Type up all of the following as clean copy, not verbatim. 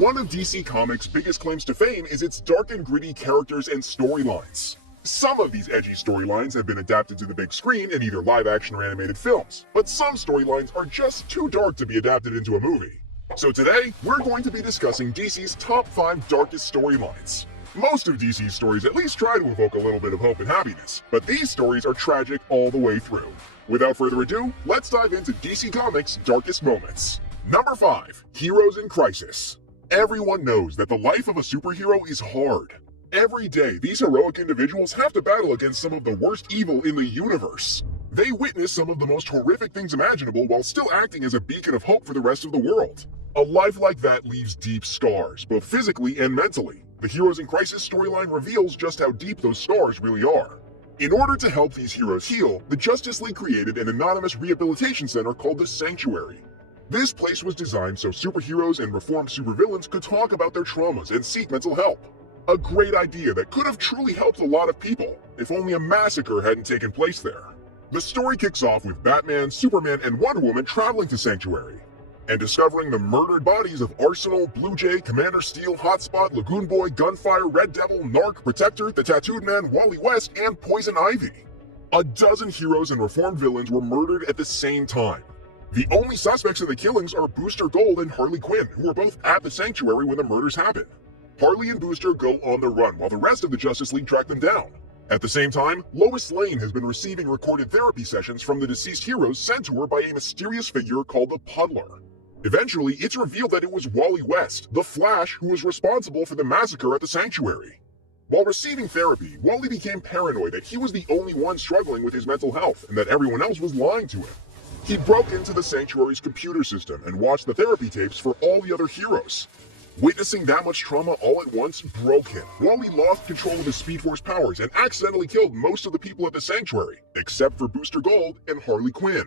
One of DC Comics' biggest claims to fame is its dark and gritty characters and storylines. Some of these edgy storylines have been adapted to the big screen in either live-action or animated films, but some storylines are just too dark to be adapted into a movie. So today, we're going to be discussing DC's top 5 darkest storylines. Most of DC's stories at least try to evoke a little bit of hope and happiness, but these stories are tragic all the way through. Without further ado, let's dive into DC Comics' darkest moments. Number 5. Heroes in Crisis. Everyone knows that the life of a superhero is hard. Every day, these heroic individuals have to battle against some of the worst evil in the universe. They witness some of the most horrific things imaginable while still acting as a beacon of hope for the rest of the world. A life like that leaves deep scars, both physically and mentally. The Heroes in Crisis storyline reveals just how deep those scars really are. In order to help these heroes heal, the Justice League created an anonymous rehabilitation center called the Sanctuary. This place was designed so superheroes and reformed supervillains could talk about their traumas and seek mental help. A great idea that could have truly helped a lot of people, if only a massacre hadn't taken place there. The story kicks off with Batman, Superman, and Wonder Woman traveling to Sanctuary and discovering the murdered bodies of Arsenal, Blue Jay, Commander Steel, Hotspot, Lagoon Boy, Gunfire, Red Devil, Narc, Protector, the Tattooed Man, Wally West, and Poison Ivy. A dozen heroes and reformed villains were murdered at the same time. The only suspects in the killings are Booster Gold and Harley Quinn, who are both at the Sanctuary when the murders happen. Harley and Booster go on the run while the rest of the Justice League track them down. At the same time, Lois Lane has been receiving recorded therapy sessions from the deceased heroes sent to her by a mysterious figure called the Puddler. Eventually, it's revealed that it was Wally West, the Flash, who was responsible for the massacre at the Sanctuary. While receiving therapy, Wally became paranoid that he was the only one struggling with his mental health and that everyone else was lying to him. He broke into the Sanctuary's computer system and watched the therapy tapes for all the other heroes. Witnessing that much trauma all at once broke him. Wally lost control of his Speed Force powers and accidentally killed most of the people at the Sanctuary, except for Booster Gold and Harley Quinn.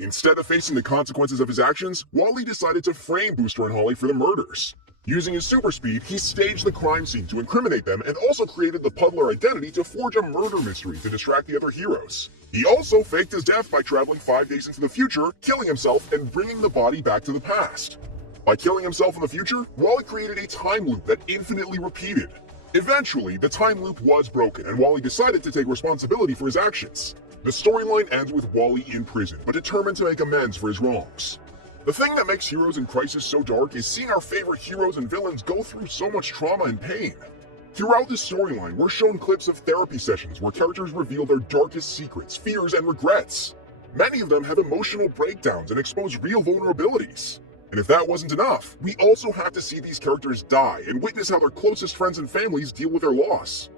Instead of facing the consequences of his actions, Wally decided to frame Booster and Harley for the murders. Using his super speed, he staged the crime scene to incriminate them and also created the Puddler identity to forge a murder mystery to distract the other heroes. He also faked his death by traveling 5 days into the future, killing himself and bringing the body back to the past. By killing himself in the future, Wally created a time loop that infinitely repeated. Eventually, the time loop was broken and Wally decided to take responsibility for his actions. The storyline ends with Wally in prison, but determined to make amends for his wrongs. The thing that makes Heroes in Crisis so dark is seeing our favorite heroes and villains go through so much trauma and pain. Throughout this storyline, we're shown clips of therapy sessions where characters reveal their darkest secrets, fears, and regrets. Many of them have emotional breakdowns and expose real vulnerabilities. And if that wasn't enough, we also have to see these characters die and witness how their closest friends and families deal with their loss.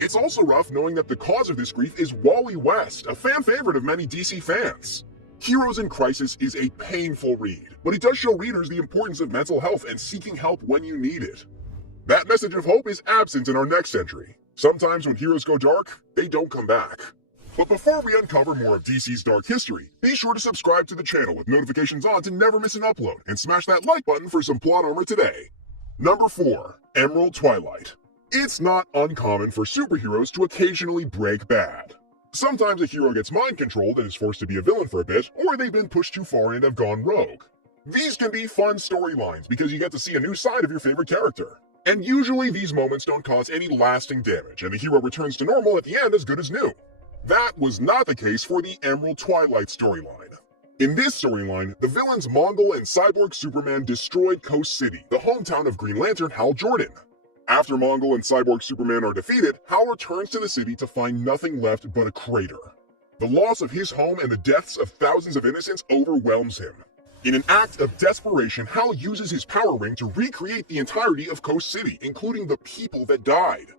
It's also rough knowing that the cause of this grief is Wally West, a fan favorite of many DC fans. Heroes in Crisis is a painful read, but it does show readers the importance of mental health and seeking help when you need it. That message of hope is absent in our next entry. Sometimes when heroes go dark, they don't come back. But before we uncover more of DC's dark history, be sure to subscribe to the channel with notifications on to never miss an upload, and smash that like button for some plot armor today. Number 4. Emerald Twilight. It's not uncommon for superheroes to occasionally break bad. Sometimes a hero gets mind-controlled and is forced to be a villain for a bit, or they've been pushed too far and have gone rogue. These can be fun storylines because you get to see a new side of your favorite character. And usually these moments don't cause any lasting damage, and the hero returns to normal at the end as good as new. That was not the case for the Emerald Twilight storyline. In this storyline, the villains Mongul and Cyborg Superman destroyed Coast City, the hometown of Green Lantern Hal Jordan. After Mongul and Cyborg Superman are defeated, Hal returns to the city to find nothing left but a crater. The loss of his home and the deaths of thousands of innocents overwhelms him. In an act of desperation, Hal uses his power ring to recreate the entirety of Coast City, including the people that died.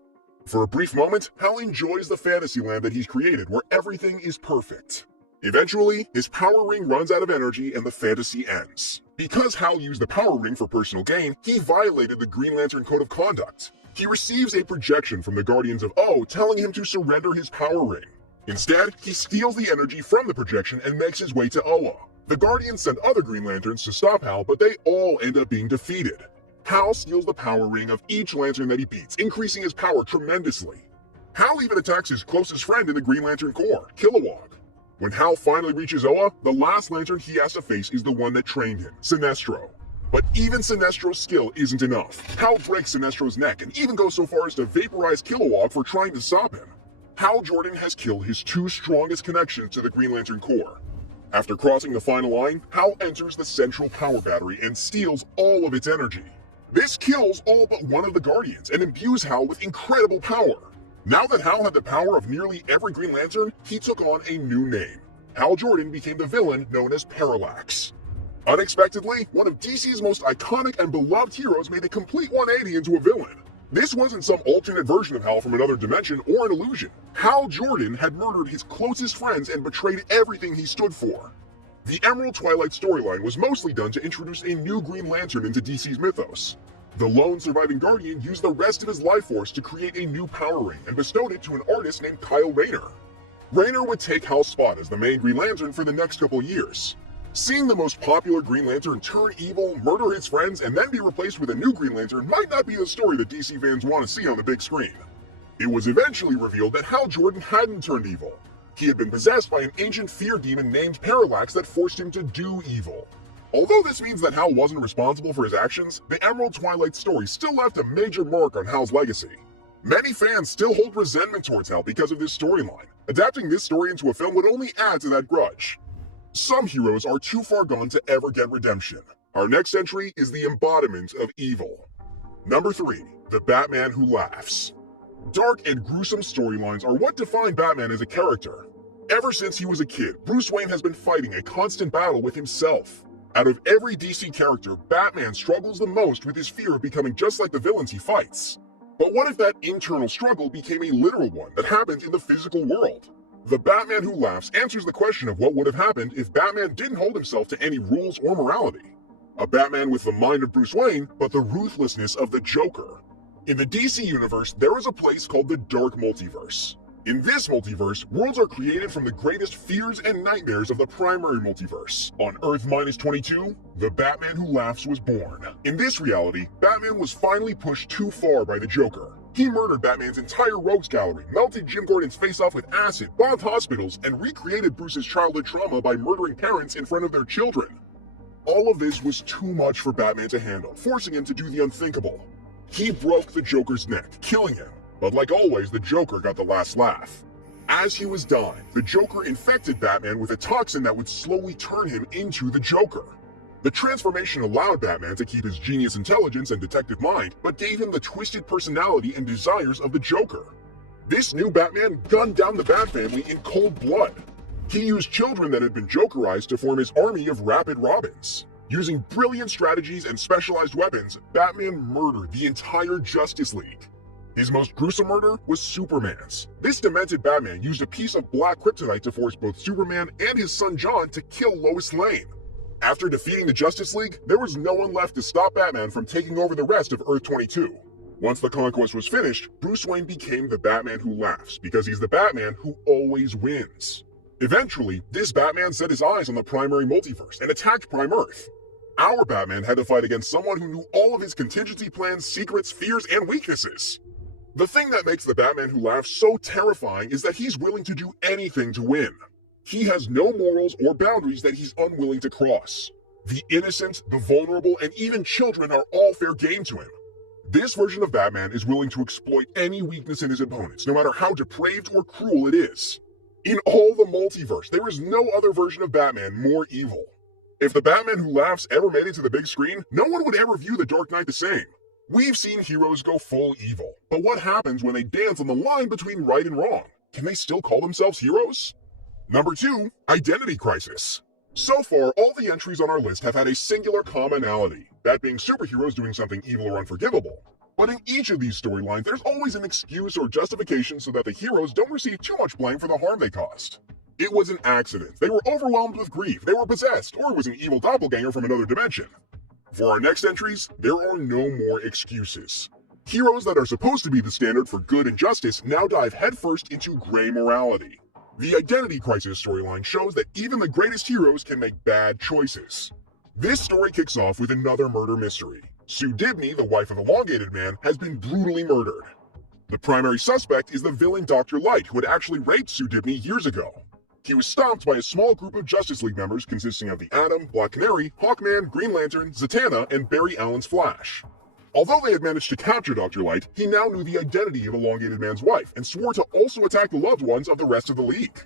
For a brief moment, Hal enjoys the fantasy land that he's created where everything is perfect. Eventually, his power ring runs out of energy and the fantasy ends. Because Hal used the power ring for personal gain, he violated the Green Lantern Code of Conduct. He receives a projection from the Guardians of O telling him to surrender his power ring. Instead, he steals the energy from the projection and makes his way to Oa. The Guardians send other Green Lanterns to stop Hal, but they all end up being defeated. Hal steals the power ring of each Lantern that he beats, increasing his power tremendously. Hal even attacks his closest friend in the Green Lantern Corps, Kilowog. When Hal finally reaches Oa, the last Lantern he has to face is the one that trained him, Sinestro. But even Sinestro's skill isn't enough. Hal breaks Sinestro's neck and even goes so far as to vaporize Kilowog for trying to stop him. Hal Jordan has killed his two strongest connections to the Green Lantern Corps. After crossing the final line, Hal enters the central power battery and steals all of its energy. This kills all but one of the Guardians and imbues Hal with incredible power. Now that Hal had the power of nearly every Green Lantern, he took on a new name. Hal Jordan became the villain known as Parallax. Unexpectedly, one of DC's most iconic and beloved heroes made a complete 180 into a villain. This wasn't some alternate version of Hal from another dimension or an illusion. Hal Jordan had murdered his closest friends and betrayed everything he stood for. The Emerald Twilight storyline was mostly done to introduce a new Green Lantern into DC's mythos. The lone surviving Guardian used the rest of his life force to create a new power ring and bestowed it to an artist named Kyle Rayner. Rayner would take Hal's spot as the main Green Lantern for the next couple years. Seeing the most popular Green Lantern turn evil, murder his friends, and then be replaced with a new Green Lantern might not be the story that DC fans want to see on the big screen. It was eventually revealed that Hal Jordan hadn't turned evil. He had been possessed by an ancient fear demon named Parallax that forced him to do evil. Although this means that Hal wasn't responsible for his actions, the Emerald Twilight story still left a major mark on Hal's legacy. Many fans still hold resentment towards Hal because of this storyline. Adapting this story into a film would only add to that grudge. Some heroes are too far gone to ever get redemption. Our next entry is the embodiment of evil. Number 3. The Batman Who Laughs. Dark and gruesome storylines are what define Batman as a character. Ever since he was a kid, Bruce Wayne has been fighting a constant battle with himself. Out of every DC character, Batman struggles the most with his fear of becoming just like the villains he fights. But what if that internal struggle became a literal one that happened in the physical world? The Batman Who Laughs answers the question of what would have happened if Batman didn't hold himself to any rules or morality. A Batman with the mind of Bruce Wayne, but the ruthlessness of the Joker. In the DC universe, there is a place called the Dark Multiverse. In this multiverse, worlds are created from the greatest fears and nightmares of the primary multiverse. On Earth -22, the Batman Who Laughs was born. In this reality, Batman was finally pushed too far by the Joker. He murdered Batman's entire rogues gallery, melted Jim Gordon's face off with acid, bombed hospitals, and recreated Bruce's childhood trauma by murdering parents in front of their children. All of this was too much for Batman to handle, forcing him to do the unthinkable. He broke the Joker's neck, killing him. But like always, the Joker got the last laugh. As he was dying, the Joker infected Batman with a toxin that would slowly turn him into the Joker. The transformation allowed Batman to keep his genius intelligence and detective mind, but gave him the twisted personality and desires of the Joker. This new Batman gunned down the Bat family in cold blood. He used children that had been Jokerized to form his army of Rapid Robins. Using brilliant strategies and specialized weapons, Batman murdered the entire Justice League. His most gruesome murder was Superman's. This demented Batman used a piece of black kryptonite to force both Superman and his son John to kill Lois Lane. After defeating the Justice League, there was no one left to stop Batman from taking over the rest of Earth 22. Once the conquest was finished, Bruce Wayne became the Batman Who Laughs because he's the Batman who always wins. Eventually, this Batman set his eyes on the primary multiverse and attacked Prime Earth. Our Batman had to fight against someone who knew all of his contingency plans, secrets, fears, and weaknesses. The thing that makes the Batman Who Laughs so terrifying is that he's willing to do anything to win. He has no morals or boundaries that he's unwilling to cross. The innocent, the vulnerable, and even children are all fair game to him. This version of Batman is willing to exploit any weakness in his opponents, no matter how depraved or cruel it is. In all the multiverse, there is no other version of Batman more evil. If the Batman Who Laughs ever made it to the big screen, no one would ever view The Dark Knight the same. We've seen heroes go full evil, but what happens when they dance on the line between right and wrong? Can they still call themselves heroes? Number 2, Identity Crisis. So far, all the entries on our list have had a singular commonality, that being superheroes doing something evil or unforgivable. But in each of these storylines, there's always an excuse or justification so that the heroes don't receive too much blame for the harm they caused. It was an accident, they were overwhelmed with grief, they were possessed, or it was an evil doppelganger from another dimension. For our next entries, there are no more excuses. Heroes that are supposed to be the standard for good and justice now dive headfirst into gray morality. The Identity Crisis storyline shows that even the greatest heroes can make bad choices. This story kicks off with another murder mystery. Sue Dibney, the wife of the Elongated Man, has been brutally murdered. The primary suspect is the villain Dr. Light, who had actually raped Sue Dibney years ago. He was stopped by a small group of Justice League members consisting of the Atom, Black Canary, Hawkman, Green Lantern, Zatanna, and Barry Allen's Flash. Although they had managed to capture Dr. Light, he now knew the identity of Elongated Man's wife and swore to also attack the loved ones of the rest of the League.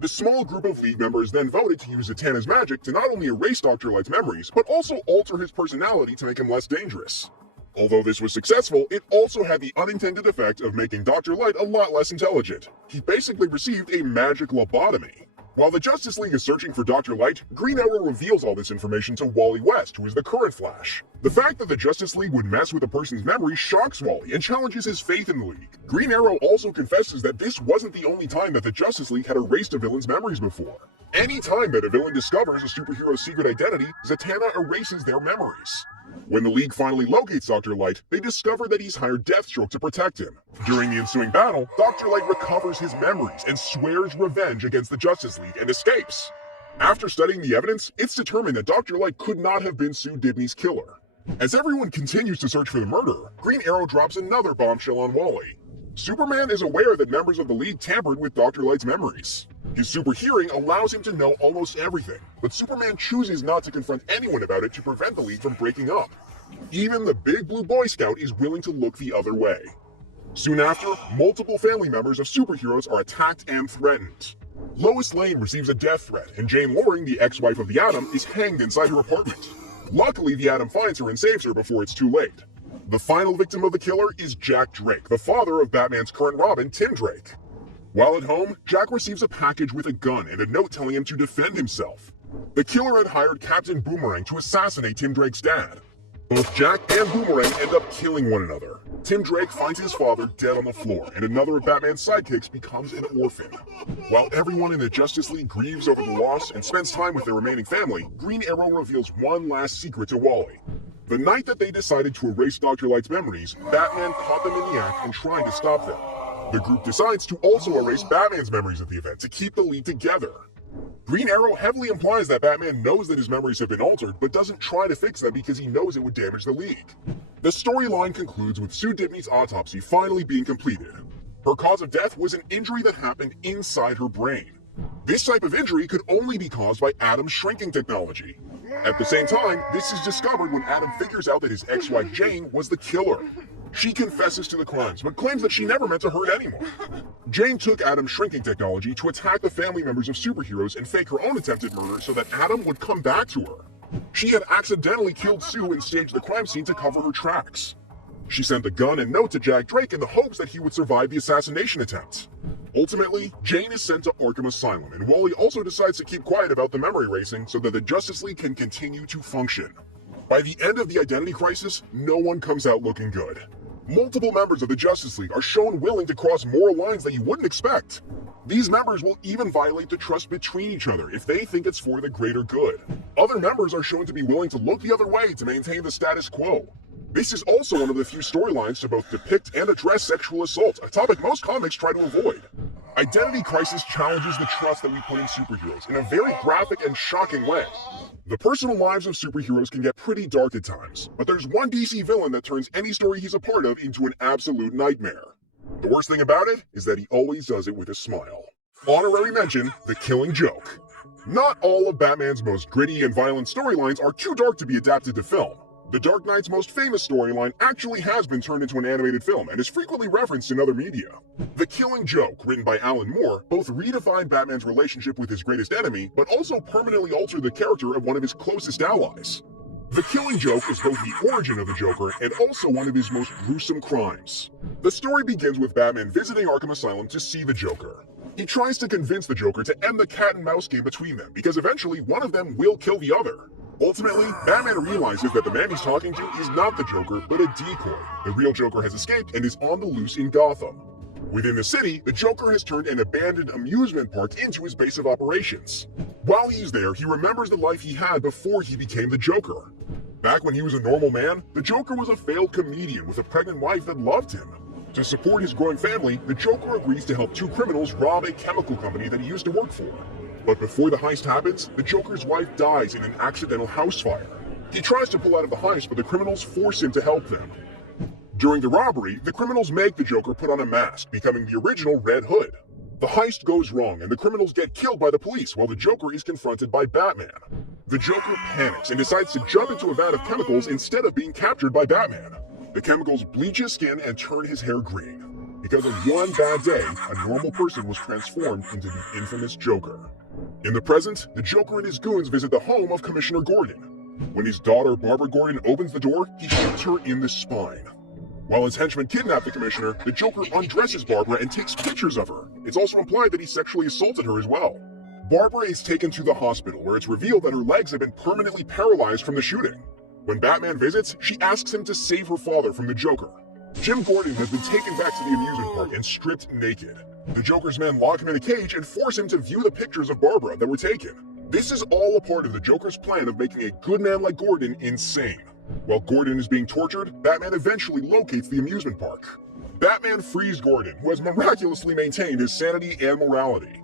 The small group of League members then voted to use Zatanna's magic to not only erase Dr. Light's memories, but also alter his personality to make him less dangerous. Although this was successful, it also had the unintended effect of making Dr. Light a lot less intelligent. He basically received a magic lobotomy. While the Justice League is searching for Dr. Light, Green Arrow reveals all this information to Wally West, who is the current Flash. The fact that the Justice League would mess with a person's memory shocks Wally and challenges his faith in the League. Green Arrow also confesses that this wasn't the only time that the Justice League had erased a villain's memories before. Any time that a villain discovers a superhero's secret identity, Zatanna erases their memories. When the League finally locates Dr. Light, they discover that he's hired Deathstroke to protect him. During the ensuing battle, Dr. Light recovers his memories and swears revenge against the Justice League and escapes. After studying the evidence, it's determined that Dr. Light could not have been Sue Dibney's killer. As everyone continues to search for the murderer, Green Arrow drops another bombshell on Wally. Superman is aware that members of the League tampered with Dr. Light's memories. His super hearing allows him to know almost everything, but Superman chooses not to confront anyone about it to prevent the League from breaking up. Even the Big Blue Boy Scout is willing to look the other way. Soon after, multiple family members of superheroes are attacked and threatened. Lois Lane receives a death threat, and Jane Loring, the ex-wife of the Atom, is hanged inside her apartment. Luckily, the Atom finds her and saves her before it's too late. The final victim of the killer is Jack Drake, the father of Batman's current Robin, Tim Drake. While at home, Jack receives a package with a gun and a note telling him to defend himself. The killer had hired Captain Boomerang to assassinate Tim Drake's dad. Both Jack and Boomerang end up killing one another. Tim Drake finds his father dead on the floor, and another of Batman's sidekicks becomes an orphan. While everyone in the Justice League grieves over the loss and spends time with their remaining family, Green Arrow reveals one last secret to Wally. The night that they decided to erase Dr. Light's memories, Batman caught them in the act and tried to stop them. The group decides to also erase Batman's memories of the event to keep the League together. Green Arrow heavily implies that Batman knows that his memories have been altered, but doesn't try to fix them because he knows it would damage the League. The storyline concludes with Sue Dibney's autopsy finally being completed. Her cause of death was an injury that happened inside her brain. This type of injury could only be caused by Atom's shrinking technology. At the same time, this is discovered when Atom figures out that his ex-wife Jane was the killer. She confesses to the crimes, but claims that she never meant to hurt anyone. Jane took Atom's shrinking technology to attack the family members of superheroes and fake her own attempted murder so that Atom would come back to her. She had accidentally killed Sue and staged the crime scene to cover her tracks. She sent the gun and note to Jack Drake in the hopes that he would survive the assassination attempt. Ultimately, Jane is sent to Arkham Asylum, and Wally also decides to keep quiet about the memory erasing so that the Justice League can continue to function. By the end of the Identity Crisis, no one comes out looking good. Multiple members of the Justice League are shown willing to cross moral lines that you wouldn't expect. These members will even violate the trust between each other if they think it's for the greater good. Other members are shown to be willing to look the other way to maintain the status quo. This is also one of the few storylines to both depict and address sexual assault, a topic most comics try to avoid. Identity Crisis challenges the trust that we put in superheroes in a very graphic and shocking way. The personal lives of superheroes can get pretty dark at times, but there's one DC villain that turns any story he's a part of into an absolute nightmare. The worst thing about it is that he always does it with a smile. Honorary mention, The Killing Joke. Not all of Batman's most gritty and violent storylines are too dark to be adapted to film. The Dark Knight's most famous storyline actually has been turned into an animated film and is frequently referenced in other media. The Killing Joke, written by Alan Moore, both redefined Batman's relationship with his greatest enemy, but also permanently altered the character of one of his closest allies. The Killing Joke is both the origin of the Joker and also one of his most gruesome crimes. The story begins with Batman visiting Arkham Asylum to see the Joker. He tries to convince the Joker to end the cat and mouse game between them because eventually one of them will kill the other. Ultimately, Batman realizes that the man he's talking to is not the Joker, but a decoy. The real Joker has escaped and is on the loose in Gotham. Within the city, the Joker has turned an abandoned amusement park into his base of operations. While he's there, he remembers the life he had before he became the Joker. Back when he was a normal man, the Joker was a failed comedian with a pregnant wife that loved him. To support his growing family, the Joker agrees to help two criminals rob a chemical company that he used to work for. But before the heist happens, the Joker's wife dies in an accidental house fire. He tries to pull out of the heist, but the criminals force him to help them. During the robbery, the criminals make the Joker put on a mask, becoming the original Red Hood. The heist goes wrong and the criminals get killed by the police while the Joker is confronted by Batman. The Joker panics and decides to jump into a vat of chemicals instead of being captured by Batman. The chemicals bleach his skin and turn his hair green. Because of one bad day, a normal person was transformed into the infamous Joker. In the present, the Joker and his goons visit the home of Commissioner Gordon. When his daughter Barbara Gordon opens the door, he shoots her in the spine. While his henchmen kidnap the Commissioner, the Joker undresses Barbara and takes pictures of her. It's also implied that he sexually assaulted her as well. Barbara is taken to the hospital, where it's revealed that her legs have been permanently paralyzed from the shooting. When Batman visits, she asks him to save her father from the Joker. Jim Gordon has been taken back to the amusement park and stripped naked. The Joker's men lock him in a cage and force him to view the pictures of Barbara that were taken. This is all a part of the Joker's plan of making a good man like Gordon insane. While Gordon is being tortured, Batman eventually locates the amusement park. Batman frees Gordon, who has miraculously maintained his sanity and morality.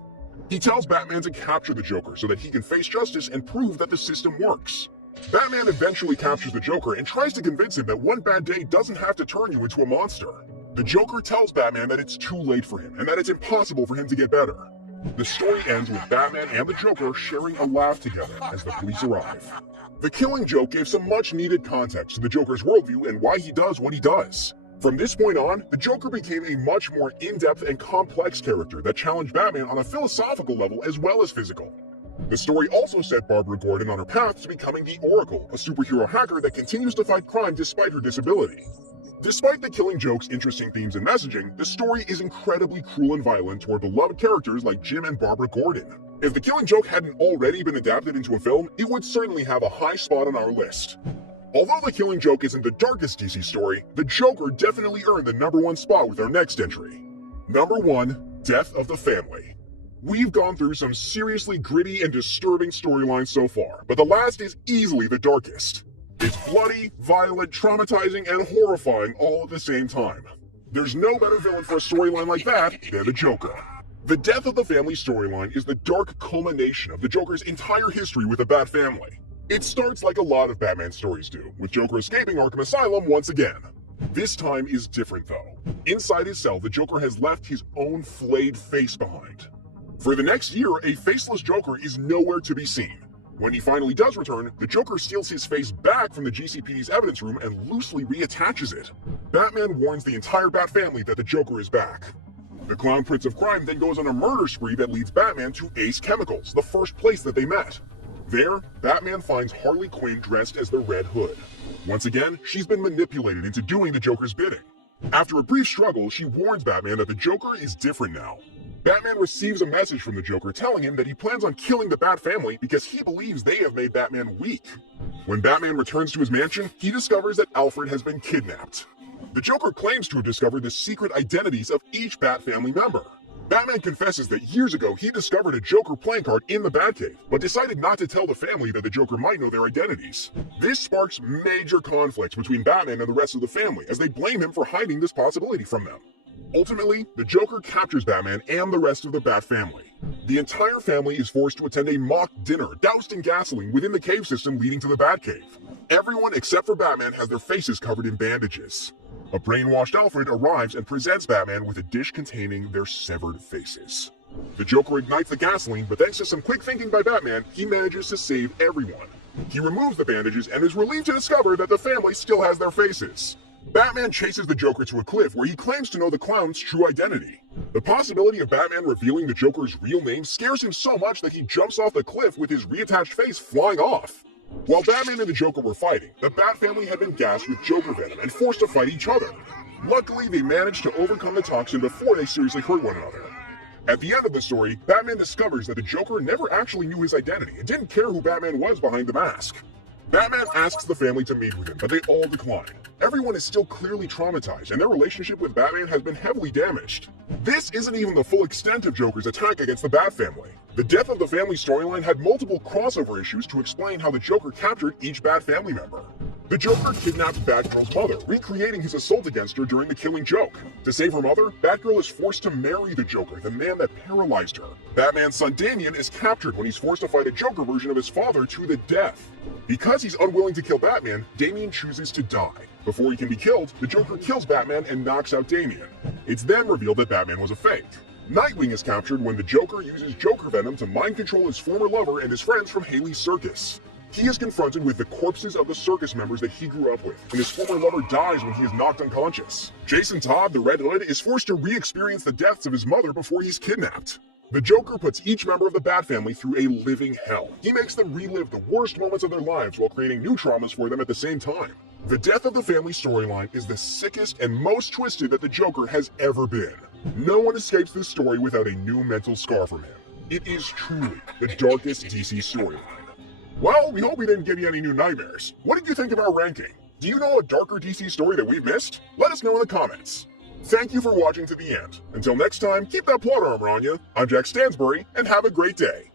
He tells Batman to capture the Joker so that he can face justice and prove that the system works. Batman eventually captures the Joker and tries to convince him that one bad day doesn't have to turn you into a monster. The Joker tells Batman that it's too late for him and that it's impossible for him to get better. The story ends with Batman and the Joker sharing a laugh together as the police arrive. The Killing Joke gave some much-needed context to the Joker's worldview and why he does what he does. From this point on, the Joker became a much more in-depth and complex character that challenged Batman on a philosophical level as well as physical. The story also set Barbara Gordon on her path to becoming the Oracle, a superhero hacker that continues to fight crime despite her disability. Despite the Killing Joke's interesting themes and messaging, the story is incredibly cruel and violent toward beloved characters like Jim and Barbara Gordon. If the Killing Joke hadn't already been adapted into a film, it would certainly have a high spot on our list. Although the Killing Joke isn't the darkest DC story, the Joker definitely earned the #1 spot with our next entry. Number 1, Death of the Family. We've gone through some seriously gritty and disturbing storylines so far, but the last is easily the darkest. It's bloody, violent, traumatizing, and horrifying all at the same time. There's no better villain for a storyline like that than the Joker. The Death of the Family storyline is the dark culmination of the Joker's entire history with the Bat family. It starts like a lot of Batman stories do, with Joker escaping Arkham Asylum once again. This time is different though. Inside his cell, the Joker has left his own flayed face behind. For the next year, a faceless Joker is nowhere to be seen. When he finally does return, the Joker steals his face back from the GCPD's evidence room and loosely reattaches it. Batman warns the entire Bat family that the Joker is back. The Clown Prince of Crime then goes on a murder spree that leads Batman to Ace Chemicals, the first place that they met. There, Batman finds Harley Quinn dressed as the Red Hood. Once again, she's been manipulated into doing the Joker's bidding. After a brief struggle, she warns Batman that the Joker is different now. Batman receives a message from the Joker telling him that he plans on killing the Bat family because he believes they have made Batman weak. When Batman returns to his mansion, he discovers that Alfred has been kidnapped. The Joker claims to have discovered the secret identities of each Bat family member. Batman confesses that years ago he discovered a Joker playing card in the Batcave, but decided not to tell the family that the Joker might know their identities. This sparks major conflicts between Batman and the rest of the family, as they blame him for hiding this possibility from them. Ultimately, the Joker captures Batman and the rest of the Bat family. The entire family is forced to attend a mock dinner doused in gasoline within the cave system leading to the Batcave. Everyone except for Batman has their faces covered in bandages. A brainwashed Alfred arrives and presents Batman with a dish containing their severed faces. The Joker ignites the gasoline, but thanks to some quick thinking by Batman, he manages to save everyone. He removes the bandages and is relieved to discover that the family still has their faces. Batman chases the Joker to a cliff where he claims to know the clown's true identity. The possibility of Batman revealing the Joker's real name scares him so much that he jumps off the cliff with his reattached face flying off. While Batman and the Joker were fighting, the Bat family had been gassed with Joker venom and forced to fight each other. Luckily, they managed to overcome the toxin before they seriously hurt one another. At the end of the story, Batman discovers that the Joker never actually knew his identity and didn't care who Batman was behind the mask. Batman asks the family to meet with him, but they all decline. Everyone is still clearly traumatized, and their relationship with Batman has been heavily damaged. This isn't even the full extent of Joker's attack against the Bat family. The Death of the Family storyline had multiple crossover issues to explain how the Joker captured each Bat family member. The Joker kidnapped Batgirl's mother, recreating his assault against her during the Killing Joke. To save her mother, Batgirl is forced to marry the Joker, the man that paralyzed her. Batman's son Damian is captured when he's forced to fight a Joker version of his father to the death. Because he's unwilling to kill Batman, Damian chooses to die. Before he can be killed, the Joker kills Batman and knocks out Damian. It's then revealed that Batman was a fake. Nightwing is captured when the Joker uses Joker Venom to mind control his former lover and his friends from Haley's circus. He is confronted with the corpses of the circus members that he grew up with, and his former lover dies when he is knocked unconscious. Jason Todd, the Red Hood, is forced to re-experience the deaths of his mother before he's kidnapped. The Joker puts each member of the Bat family through a living hell. He makes them relive the worst moments of their lives while creating new traumas for them at the same time. The Death of the Family storyline is the sickest and most twisted that the Joker has ever been. No one escapes this story without a new mental scar from him. It is truly the darkest DC storyline. Well, we hope we didn't give you any new nightmares. What did you think of our ranking? Do you know a darker DC story that we've missed? Let us know in the comments. Thank you for watching to the end. Until next time, keep that plot armor on you. I'm Jack Stansbury, and have a great day.